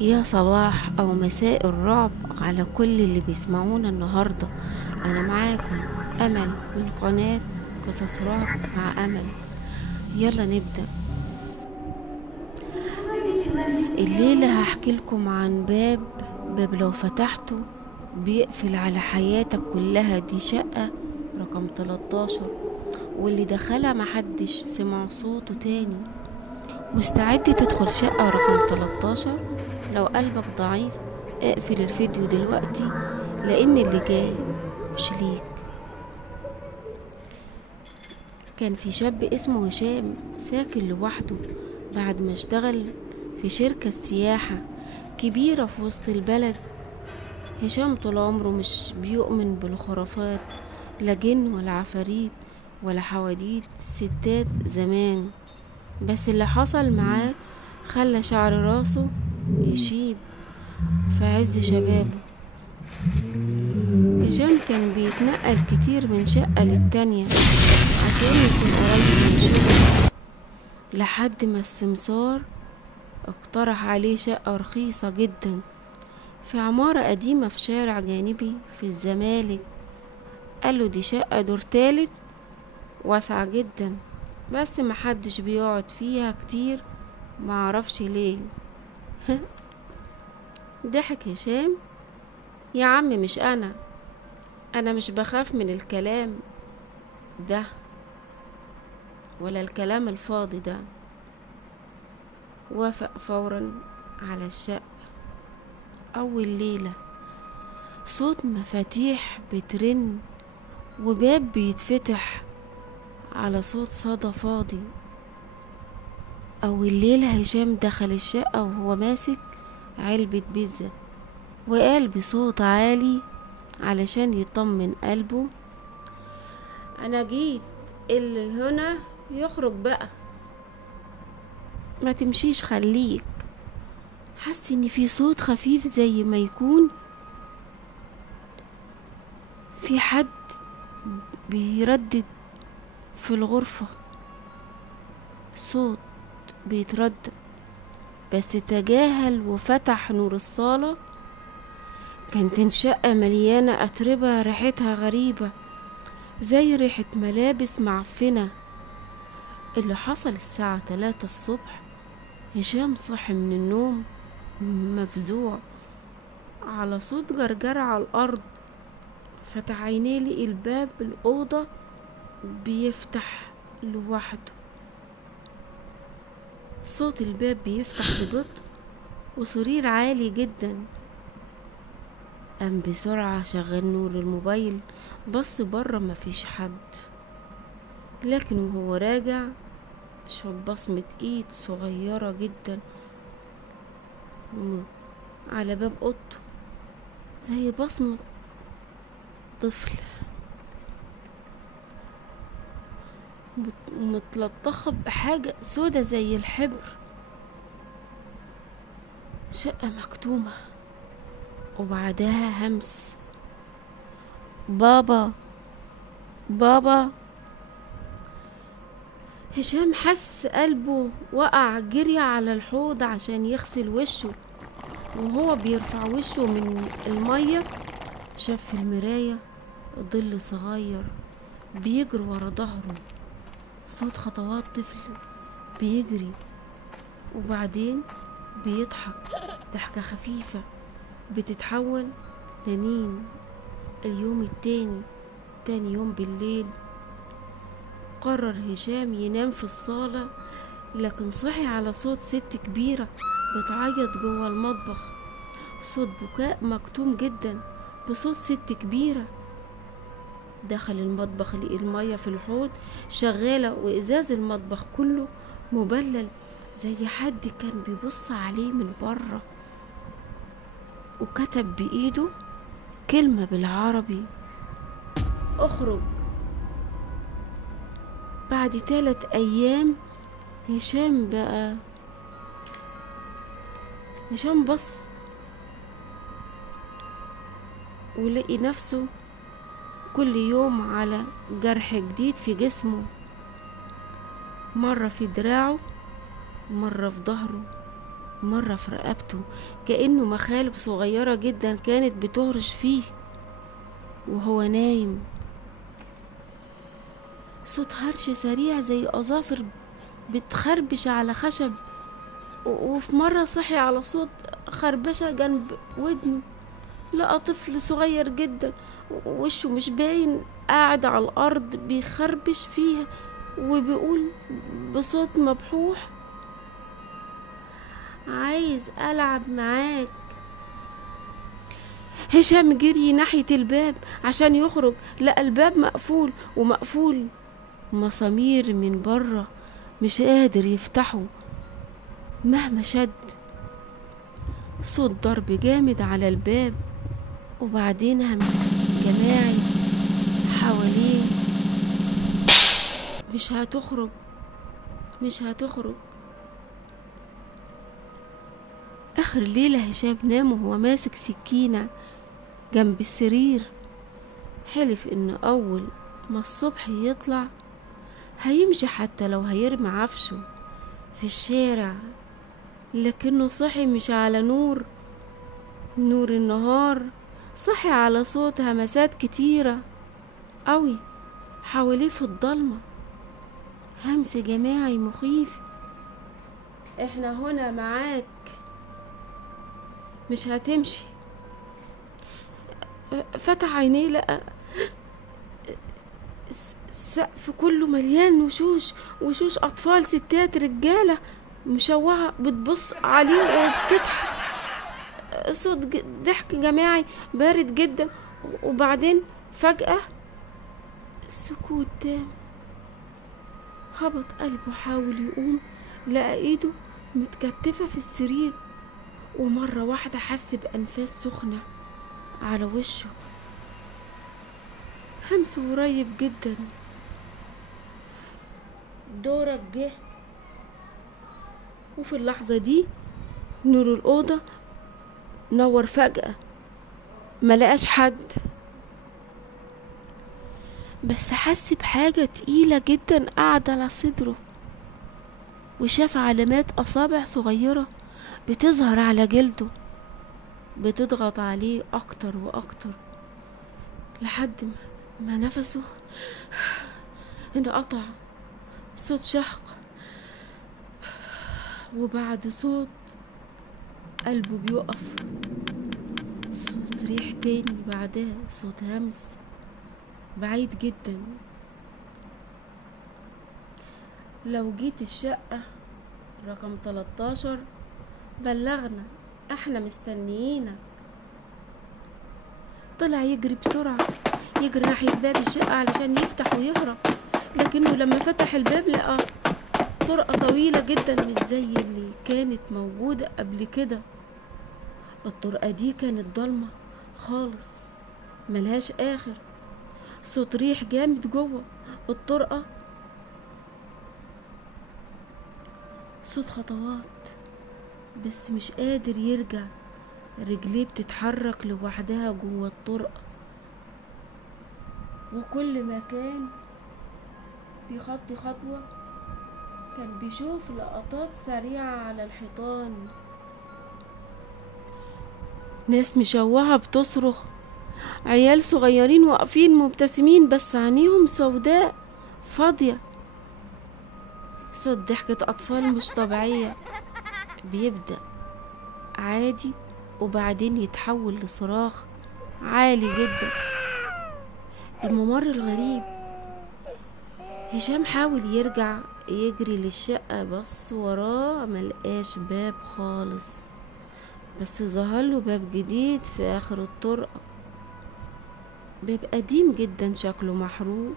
يا صباح أو مساء الرعب على كل اللي بيسمعونا النهاردة. أنا معاكم أمل من قناة قصص رعب مع أمل. يلا نبدأ. الليلة هحكي لكم عن باب لو فتحته بيقفل على حياتك كلها. دي شقة رقم 13، واللي دخلها محدش سمع صوته تاني. مستعد تدخل شقة رقم 13؟ لو قلبك ضعيف اقفل الفيديو دلوقتي، لان اللي جاي مش ليك. كان في شاب اسمه هشام ساكن لوحده بعد ما اشتغل في شركة سياحة كبيرة في وسط البلد. هشام طول عمره مش بيؤمن بالخرافات، لا جن ولا عفاريت ولا حواديت ستات زمان. بس اللي حصل معاه خلى شعر راسه يشيب في عز شبابه. هشام كان بيتنقل كتير من شقة للتانية عشان يكون قريب من شغله، لحد ما السمسار اقترح عليه شقة رخيصة جدا في عمارة قديمة في شارع جانبي في الزمالك. قاله دي شقة دور تالت واسعة جدا، بس محدش بيقعد فيها كتير، معرفش ليه. ضحك هشام: يا عم مش انا مش بخاف من الكلام ده ولا الكلام الفاضي ده. وافق فورا على الشقة. اول ليلة صوت مفاتيح بترن وباب بيتفتح على صوت صدى فاضي. اول ليلة هشام دخل الشقة وهو ماسك علبة بيتزا، وقال بصوت عالي علشان يطمن قلبه: انا جيت، اللي هنا يخرج بقى، ما تمشيش خليك. حس ان في صوت خفيف زي ما يكون في حد بيردد في الغرفة. صوت بيتردد، بس تجاهل وفتح نور الصالة. كانت الشقة مليانة أتربة ريحتها غريبة زي ريحة ملابس معفنة. اللي حصل الساعة 3 الصبح. هشام صحي من النوم مفزوع على صوت جرجرة على الأرض. فتح عينيه لقي الباب الأوضة بيفتح لوحده. صوت الباب بيفتح ببطء وصرير عالي جدا. قام بسرعة شغل نور الموبايل، بص بره مفيش حد، لكن وهو راجع شاف بصمة ايد صغيرة جدا على باب اوضته، زي بصمة طفل متلطخة بحاجة سودة زي الحبر. شقة مكتومة وبعدها همس: بابا بابا. هشام حس قلبه وقع، جري على الحوض عشان يغسل وشه. وهو بيرفع وشه من المية شاف في المراية ظل صغير بيجري ورا ظهره. صوت خطوات طفل بيجري، وبعدين بيضحك ضحكة خفيفة بتتحول لنين. اليوم التاني، تاني يوم بالليل، قرر هشام ينام في الصالة، لكن صحي على صوت ست كبيرة بتعيط جوه المطبخ. صوت بكاء مكتوم جدا بصوت ست كبيرة. دخل المطبخ لقي المية في الحوض شغالة، وإزاز المطبخ كله مبلل زي حد كان بيبص عليه من بره. وكتب بإيده كلمة بالعربي: اخرج. بعد 3 أيام هشام بص ولقي نفسه كل يوم على جرح جديد في جسمه، مرة في دراعه، مرة في ظهره، مرة في رقبته كأنه مخالب صغيرة جدا كانت بتهرش فيه وهو نايم. صوت هرش سريع زي أظافر بتخربش على خشب، وفي مرة صحي على صوت خربشة جنب ودنه. لقى طفل صغير جدا وشه مش باين قاعد على الأرض بيخربش فيها وبيقول بصوت مبحوح: عايز ألعب معاك. هشام جري ناحية الباب عشان يخرج، لقى الباب مقفول ومقفول مسامير من بره، مش قادر يفتحه مهما شد. صوت ضرب جامد على الباب وبعدين همس جماعي حواليه: مش هتخرج، مش هتخرج. اخر ليلة هشام نام وهو ماسك سكينة جنب السرير. حلف ان اول ما الصبح يطلع هيمشي حتى لو هيرمي عفشه في الشارع، لكنه صحي مش على نور النهار، صحي على صوت همسات كتيرة قوي حواليه في الضلمة. همس جماعي مخيف: احنا هنا معاك، مش هتمشي. فتح عينيه لقى السقف كله مليان وشوش اطفال، ستات، رجالة مشوهة بتبص عليه وبتضحك. صوت ضحك جماعي بارد جدا، وبعدين فجأة سكوت تام. هبط قلبه، حاول يقوم، لقى ايده متكتفة في السرير، ومرة واحدة حس بأنفاس سخنة على وشه. همسه قريب جدا. دورك جه. وفي اللحظة دي نور الأوضة نور فجأة، ملقاش حد، بس حس بحاجة تقيلة جدا قاعدة على صدره، وشاف علامات أصابع صغيرة بتظهر على جلده بتضغط عليه أكتر وأكتر لحد ما نفسه انقطع. صوت شهق، وبعد صوت قلبه بيقف، صوت ريح تاني، بعدها صوت همس بعيد جدا: لو جيت الشقة رقم 13 بلغنا، احنا مستنيينك. طلع يجري بسرعة، يجري ناحية باب الشقة علشان يفتح ويهرب، لكنه لما فتح الباب لقى طرقة طويلة جدا مش زي اللي كانت موجودة قبل كده. الطرقة دي كانت ضلمة خالص ملهاش آخر. صوت ريح جامد جوه الطرقة، صوت خطوات بس مش قادر يرجع، رجليه بتتحرك لوحدها جوه الطرقة، وكل ما كان بيخطي خطوة كان بيشوف لقطات سريعة على الحيطان، ناس مشوهة بتصرخ، عيال صغيرين واقفين مبتسمين بس عينيهم سوداء فاضية. صوت ضحكة أطفال مش طبيعية بيبدأ عادي وبعدين يتحول لصراخ عالي جدا. الممر الغريب. هشام حاول يرجع يجري للشقة، بص وراه ملقاش باب خالص، بس ظهرله باب جديد في آخر الطرقة، باب قديم جدا شكله محروق.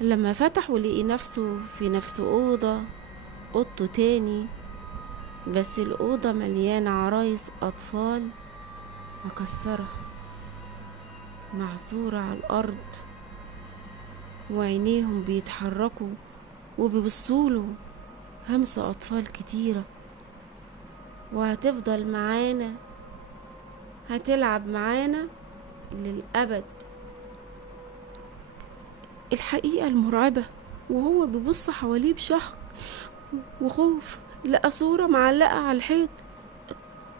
لما فتح ولقي نفسه في نفس اوضته تاني، بس الأوضة مليانة عرايس أطفال مكسرة معصورة على الأرض، وعينيهم بيتحركوا وبيبصوله. همس أطفال كتيرة: وهتفضل معانا، هتلعب معانا للأبد. الحقيقة المرعبة وهو بيبص حواليه بشهق وخوف لقى صورة معلقة على الحيط.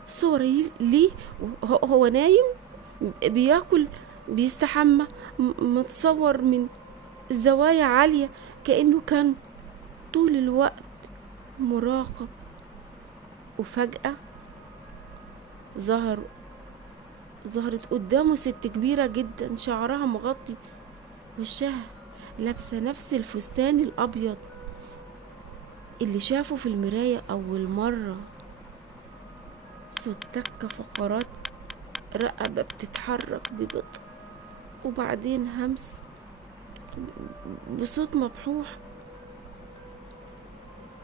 صورة ليه هو نايم بياكل، بيستحمى، متصور من زوايا عالية، كأنه كان طول الوقت مراقب. وفجأة ظهرت قدامه ست كبيرة جدا، شعرها مغطي وشها، لابسة نفس الفستان الأبيض اللي شافه في المراية أول مرة. صوت تكة فقرات رقبة بتتحرك ببطء، وبعدين همس بصوت مبحوح: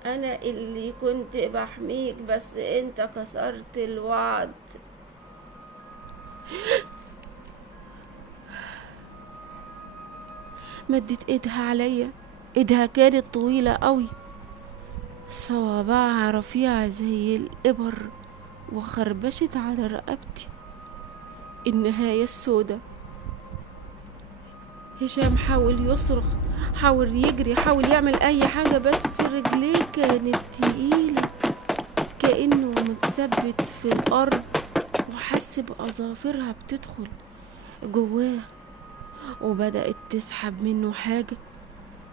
أنا اللي كنت بحميك، بس أنت كسرت الوعد. مدت ايدها عليا، ايدها كانت طويلة قوي، صوابعها رفيعة زي الإبر، وخربشت على رقبتي. النهاية السوداء. هشام حاول يصرخ، حاول يجري، حاول يعمل أي حاجة، بس رجليه كانت تقيلة، كأنه متثبت في الأرض، وحس بأظافرها بتدخل جواه، وبدأت تسحب منه حاجة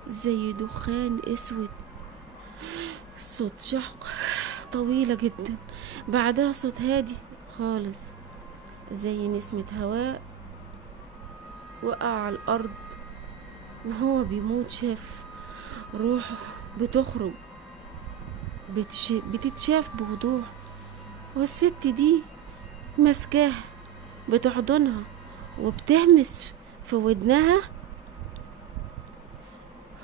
زي دخان اسود. صوت شهق طويلة جدا، بعدها صوت هادي خالص زي نسمة هواء وقع على الأرض. وهو بيموت شاف روحه بتخرج، بتتشاف بوضوح، والست دي ماسكاها، بتحضنها وبتهمس في ودنها: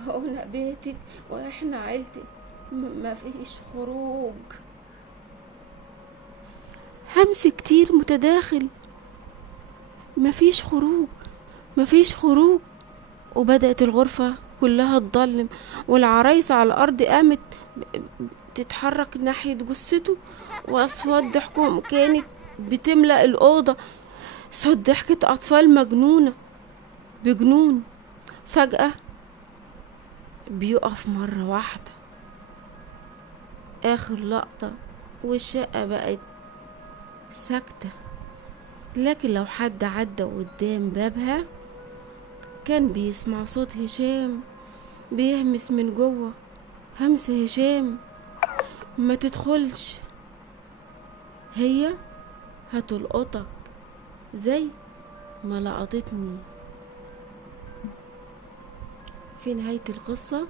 هنا بيتك واحنا عيلتك، مفيش خروج. همس كتير متداخل: مفيش خروج، مفيش خروج. وبدأت الغرفة كلها تضلم، والعرايس على الأرض قامت تتحرك ناحية جثته، وأصوات ضحكهم كانت بتملأ الأوضة، صوت ضحكة أطفال مجنونة بجنون. فجأة بيقف مرة واحدة، آخر لقطة، والشقة بقت ساكتة، لكن لو حد عدى قدام بابها كان بيسمع صوت هشام بيهمس من جوه: همس هشام، ما تدخلش، هي هتلقطك زي ما لقطتني. في نهاية القصة،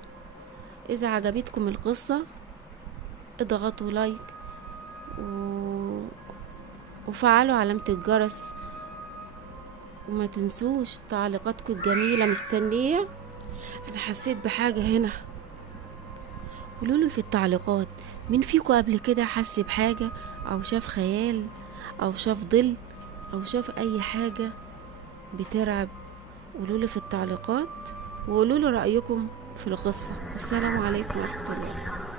إذا عجبتكم القصة اضغطوا لايك وفعلوا علامة الجرس، وما تنسوش تعليقاتكم الجميلة، مستنية. أنا حسيت بحاجة هنا، قولولي في التعليقات مين فيكم قبل كده حس بحاجة، أو شاف خيال، أو شاف ظل، أو شاف أي حاجة بترعب. قولولي في التعليقات، وقولولي رأيكم في القصة. والسلام عليكم ورحمة الله.